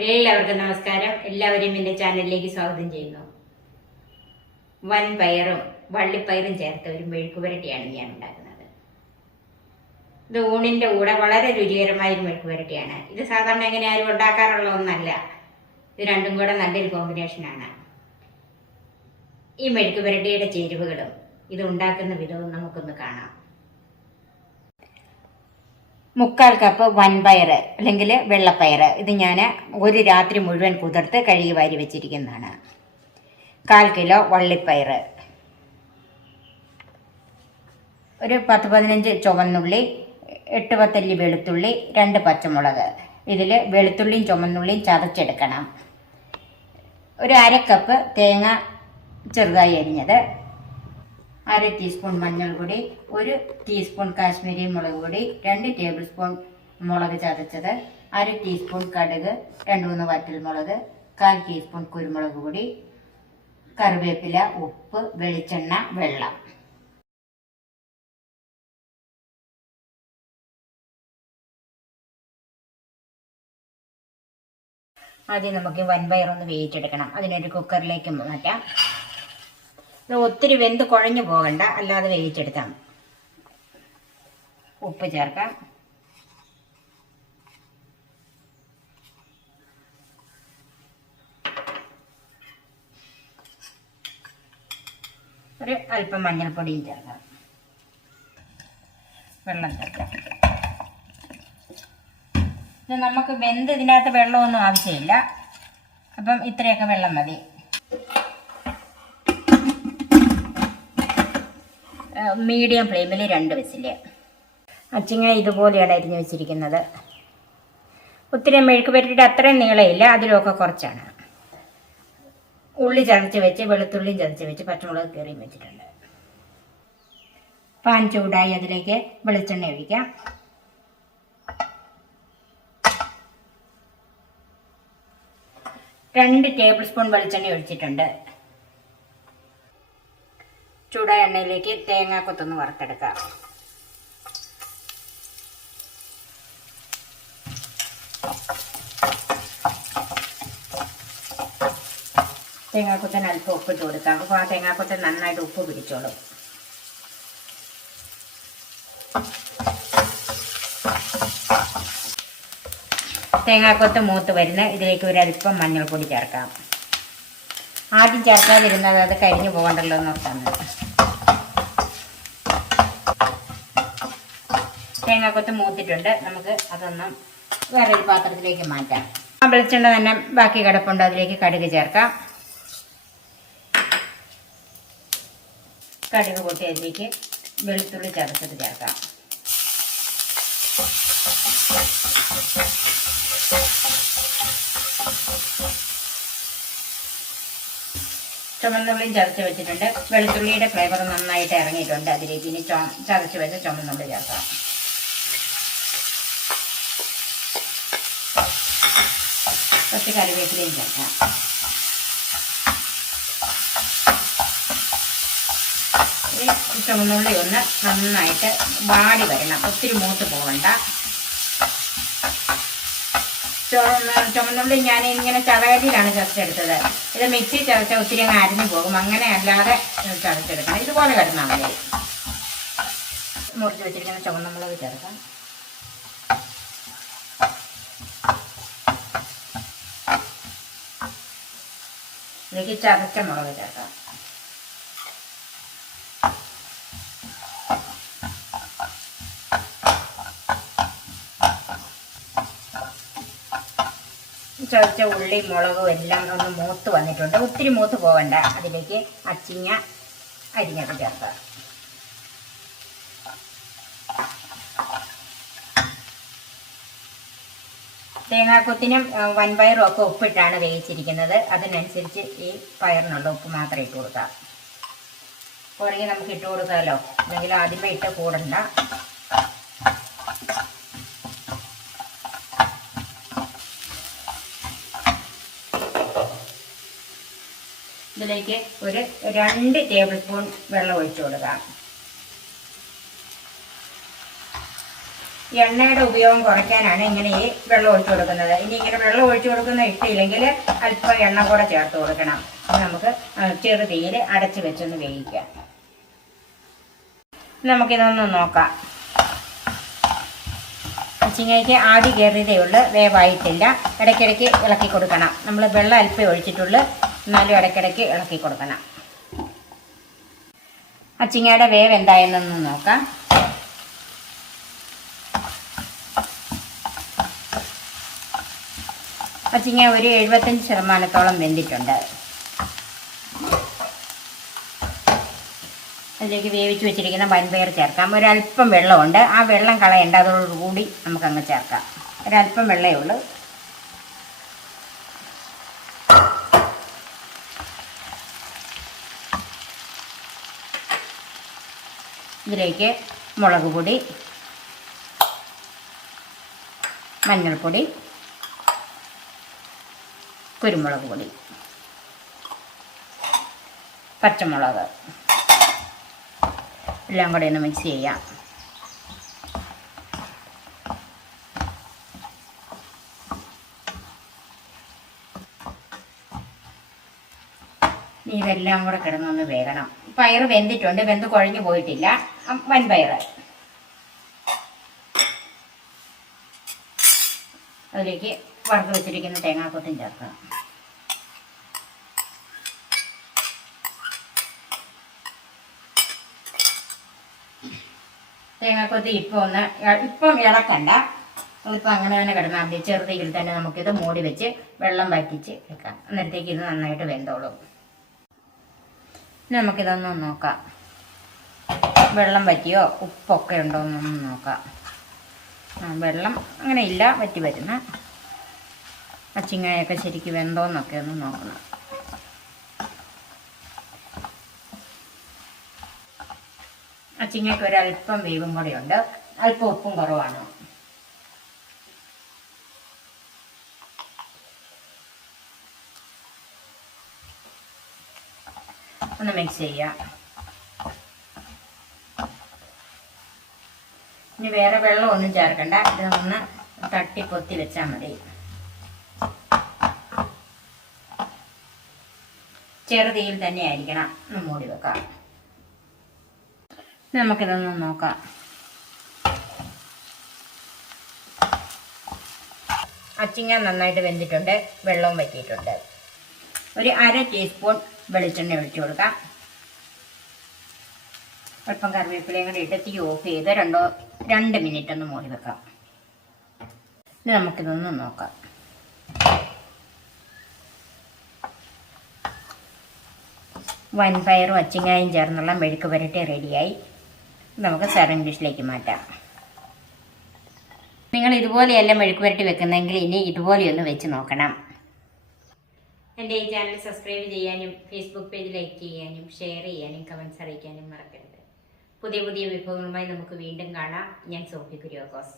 എല്ലാവർക്കും നമസ്കാരം. എല്ലാവരെയും എൻ്റെ ചാനലിലേക്ക് സ്വാഗതം ചെയ്യുന്നു. വൻപയറും വള്ളിപ്പയറും ചേർത്ത ഒരു മെഴുക്കുപുരട്ടിയാണ് ഞാൻ ഉണ്ടാക്കുന്നത്. ഇത് ഊണിൻ്റെ കൂടെ വളരെ രുചികരമായ ഒരു മെഴുക്കുപുരട്ടിയാണ്. ഇത് സാധാരണ എങ്ങനെ ആരും ഉണ്ടാക്കാറുള്ള ഒന്നല്ല. ഇത് രണ്ടും കൂടെ നല്ലൊരു കോമ്പിനേഷനാണ്. ഈ മെഴുക്കുപുരട്ടിയുടെ ചേരുവകളും ഇത് ഉണ്ടാക്കുന്ന വിധവും നമുക്കൊന്ന് കാണാം. 3/4 കപ്പ് വൻപയർ അല്ലെങ്കിൽ വെള്ളപ്പയർ, ഇത് ഞാൻ ഒരു രാത്രി മുഴുവൻ കുതിർത്ത് കഴുകി വാരി വെച്ചിരിക്കുന്നതാണ്. 1/4 കിലോ വള്ളിപ്പയർ, ഒരു 10-15 ചുവന്നുള്ളി, 8-10 അല്ലി വെളുത്തുള്ളി, 2 പച്ചമുളക്. ഇതിൽ വെളുത്തുള്ളിയും ചുവന്നുള്ളിയും ചതച്ചെടുക്കണം. ഒരു 1/2 കപ്പ് തേങ്ങ ചെറുതായി അരിഞ്ഞത്, 1/2 ടീസ്പൂൺ മഞ്ഞൾപ്പൊടി, 1 ടീസ്പൂൺ കാശ്മീരി മുളക് പൊടി, 2 ടേബിൾ സ്പൂൺ മുളക് ചതച്ചത്, 1/2 ടീസ്പൂൺ കടുക്, 2-3 വറ്റൽമുളക്, 1/4 ടീസ്പൂൺ കുരുമുളക് പൊടി, കറിവേപ്പില, ഉപ്പ്, വെളിച്ചെണ്ണ, വെള്ളം. ആദ്യം നമുക്ക് വൻപയറൊന്ന് വേവിച്ചെടുക്കണം. അതിനൊരു കുക്കറിലേക്ക് മാറ്റാം. ഇത് ഒത്തിരി വെന്ത് കുഴഞ്ഞു പോകണ്ട, അല്ലാതെ വേവിച്ചെടുത്താൽ. ഉപ്പ് ചേർക്കാം. ഒരു അല്പം മഞ്ഞൾപ്പൊടിയും ചേർക്കാം. വെള്ളം ചേർക്കാം. ഇത് നമുക്ക് വെന്ത് ഇതിനകത്ത് വെള്ളമൊന്നും ആവശ്യമില്ല. അപ്പം ഇത്രയൊക്കെ വെള്ളം മതി. മീഡിയം ഫ്ലെയിമിൽ 2 വിസിൽ. അച്ചിങ്ങ ഇതുപോലെയാണ് അരിഞ്ഞു വെച്ചിരിക്കുന്നത്. ഒത്തിരി മെഴുക്ക് പുരട്ടിയുടെ അത്രയും നീളമില്ല, അതിലൊക്കെ കുറച്ചാണ്. ഉള്ളി ചതച്ച് വെച്ച്, വെളുത്തുള്ളിയും ചതച്ച് വെച്ച്, പച്ചമുളക് കീറിയും വെച്ചിട്ടുണ്ട്. പാൻ ചൂടായി അതിലേക്ക് വെളിച്ചെണ്ണ ഒഴിക്കാം. രണ്ട് ടേബിൾ സ്പൂൺ വെളിച്ചെണ്ണ ഒഴിച്ചിട്ടുണ്ട്. ചൂടായ എണ്ണയിലേക്ക് തേങ്ങാക്കൊത്തൊന്ന് വറുത്തെടുക്കാം. തേങ്ങാക്കൊത്തിന് അല്പം ഉപ്പിട്ട് കൊടുക്കാം. അപ്പോൾ ആ തേങ്ങാക്കൊത്ത് നന്നായിട്ട് ഉപ്പ് പിടിച്ചോളും. തേങ്ങാക്കൊത്ത് മൂത്ത് വരുന്ന ഇതിലേക്ക് ഒരല്പം മഞ്ഞൾപ്പൊടി ചേർക്കാം. ആദ്യം ചേർക്കാതിരുന്നത് അത് കരിഞ്ഞു പോകണ്ടല്ലോ എന്ന് ഓർത്താണ്. തേങ്ങാക്കൊത്ത് മൂത്തിട്ടുണ്ട്. നമുക്ക് അതൊന്നും വേറൊരു പാത്രത്തിലേക്ക് മാറ്റാം. ആ വെളിച്ചെണ്ണ തന്നെ ബാക്കി കിടപ്പുണ്ട്, അതിലേക്ക് കടുക് ചേർക്കാം. കടുക് പൊട്ടി അതിലേക്ക് വെളുത്തുള്ളി ചതച്ചത് ചേർക്കാം. ചുമന്നുള്ളിയും ചതച്ച് വെച്ചിട്ടുണ്ട്. വെളുത്തുള്ളിയുടെ ഫ്ലേവർ നന്നായിട്ട് ഇറങ്ങിയിട്ടുണ്ട്. അതിലേക്ക് ഇനി ചതച്ച് വെച്ച ചുമന്നുള്ളി ചേർക്കാം. കുറച്ച് കറിവേപ്പിലയും ചേർക്കാം. ഈ ചുമന്നുള്ളി ഒന്ന് നന്നായിട്ട് വാടി വരണം, ഒത്തിരി മൂത്ത് പോകണ്ട. ചുമന്നുള്ളി ഞാൻ ഇങ്ങനെ ചതകല്ലിലാണ് ചതച്ചെടുത്തത്. ഇത് മിക്സി ചതച്ചാൽ ഒത്തിരി അങ്ങ് അരിഞ്ഞു പോകും. അങ്ങനെ അല്ലാതെ ചതച്ചെടുക്കണം. ഇതുപോലെ കിടന്നാൽ മതി. മുറിച്ച് വെച്ചിരിക്കുന്ന ചുവന്ന മുളക് ചേർക്കാം. ഇതിലേക്ക് ചതച്ച മുളക് ചേർക്കാം. ചതച്ച ഉള്ളി മുളകും എല്ലാം ഒന്ന് മൂത്ത് വന്നിട്ടുണ്ട്. ഒത്തിരി മൂത്ത് പോകണ്ട. അതിലേക്ക് അച്ചിങ്ങ അരിഞ്ഞത് ചേർക്കാം. തേങ്ങാക്കൊത്തിനും വൻപയറും ഒക്കെ ഉപ്പിട്ടാണ് വേവിച്ചിരിക്കുന്നത്. അതിനനുസരിച്ച് ഈ പയറിനുള്ള ഉപ്പ് മാത്രം ഇട്ട് കൊടുക്കാം. പുറകെ നമുക്ക് ഇട്ട് കൊടുക്കാമല്ലോ, അല്ലെങ്കിൽ ആദ്യമേ ഇട്ട് കൂടണ്ട. ഇതിലേക്ക് ഒരു 2 ടേബിൾ സ്പൂൺ വെള്ളം ഒഴിച്ചു കൊടുക്കാം. എണ്ണയുടെ ഉപയോഗം കുറയ്ക്കാനാണ് ഇങ്ങനെ ഈ വെള്ളം ഒഴിച്ചു കൊടുക്കുന്നത്. ഇനി ഇങ്ങനെ വെള്ളം ഒഴിച്ചു കൊടുക്കുന്ന ഇഷ്ടമില്ലെങ്കിൽ അല്പം എണ്ണ കൂടെ ചേർത്ത് കൊടുക്കണം. നമുക്ക് ചെറു തീയിൽ അടച്ച് വെച്ചൊന്ന് വേവിക്കാം. നമുക്കിതൊന്ന് നോക്കാം. അച്ചിങ്ങയ്ക്ക് ആവി കയറിയതേ ഉള്ളൂ, വേവായിട്ടില്ല. ഇടയ്ക്കിടയ്ക്ക് ഇളക്കി കൊടുക്കണം. നമ്മൾ വെള്ളം അല്പം ഒഴിച്ചിട്ടുള്ളൂ, എന്നാലും ഇടയ്ക്കിടയ്ക്ക് ഇളക്കി കൊടുക്കണം. അച്ചിങ്ങയുടെ വേവ് എന്തായെന്നൊന്ന് നോക്കാം. അച്ചിങ്ങ ഒരു 75% വെന്തിട്ടുണ്ട്. അതിലേക്ക് വേവിച്ച് വെച്ചിരിക്കുന്ന വൻപയർ ചേർക്കാം. ഒരല്പം വെള്ളമുണ്ട്, ആ വെള്ളം കളയേണ്ട, അതോടുകൂടി നമുക്കങ്ങ് ചേർക്കാം. ഒരല്പം വെള്ളമേ ഉള്ളൂ. ഇതിലേക്ക് മുളക് പൊടി, മഞ്ഞൾപ്പൊടി, കുരുമുളക് പൊടി, പച്ചമുളക് എല്ലാം കൂടെ ഒന്ന് മിക്സ് ചെയ്യാം. ഇതെല്ലാം കൂടെ കിടന്നൊന്ന് വേകണം. പയർ വെന്തിട്ടുണ്ട്, വെന്ത് കുഴഞ്ഞു പോയിട്ടില്ല. വൻപയർ അതിലേക്ക് വറുത്ത് വെച്ചിരിക്കുന്ന തേങ്ങാക്കൊത്തും ചേർക്കണം. തേങ്ങാക്കൊത്തി ഇപ്പം ഇളക്കണ്ട, അതിപ്പോൾ അങ്ങനെ തന്നെ കിടന്നാൽ മതി. ചെറുതീയിൽ തന്നെ നമുക്കിത് മൂടി വെച്ച് വെള്ളം വറ്റിച്ച് വെക്കാം. അന്നേരത്തേക്ക് ഇത് നന്നായിട്ട് വെന്തോളും. നമുക്കിതൊന്ന് നോക്കാം, വെള്ളം വറ്റിയോ ഉപ്പൊക്കെ ഉണ്ടോ എന്നൊന്ന് നോക്കാം. വെള്ളം അങ്ങനെ ഇല്ല, വറ്റി വരുന്ന. അച്ചിങ്ങയൊക്കെ ശരിക്കും വെന്തോന്നൊക്കെ ഒന്ന് നോക്കണം. അച്ചിങ്ങയ്ക്ക് ഒരല്പം വേവും കൂടെയുണ്ട്, അല്പം ഉപ്പും കുറവാണ്. ഒന്ന് മിക്സ് ചെയ്യാം. ഇനി വേറെ വെള്ളം ഒന്നും ചേർക്കണ്ട, ഇതൊന്ന് തട്ടി പൊത്തി വെച്ചാൽ മതി. ചെറുതീയിൽ തന്നെ ആയിരിക്കണം. ഒന്ന് മൂടി വെക്കാം. നമുക്കിതൊന്ന് നോക്കാം. അച്ചിങ്ങ നന്നായിട്ട് വെന്തിട്ടുണ്ട്, വെള്ളവും വറ്റിയിട്ടുണ്ട്. ഒരു 1/2 ടീസ്പൂൺ വെളിച്ചെണ്ണ ഒഴിച്ചു കൊടുക്കാം. അല്പം കറിവേപ്പിലയും കൂടി ഇട്ട് തീ ഓഫ് ചെയ്ത് 2 മിനിറ്റ് ഒന്ന് മൂടി വെക്കാം. ഇനി നമുക്കിതൊന്ന് നോക്കാം. വൻപയറും അച്ചിങ്ങയും ചേർന്നുള്ള മെഴുക്ക് പുരട്ടി റെഡിയായി. നമുക്ക് സെർവിങ് ഡിഷിലേക്ക് മാറ്റാം. നിങ്ങൾ ഇതുപോലെയല്ല മെഴുക്ക് പുരട്ടി വെക്കുന്നെങ്കിൽ ഇനി ഇതുപോലെയൊന്ന് വെച്ച് നോക്കണം. എൻ്റെ ഈ ചാനൽ സബ്സ്ക്രൈബ് ചെയ്യാനും ഫേസ്ബുക്ക് പേജ് ലൈക്ക് ചെയ്യാനും ഷെയർ ചെയ്യാനും കമൻസ് അറിയിക്കാനും മറക്കരുത്. പുതിയ പുതിയ വിഭവങ്ങളുമായി നമുക്ക് വീണ്ടും കാണാം. ഞാൻ സോഫി കുര്യാക്കോസ്.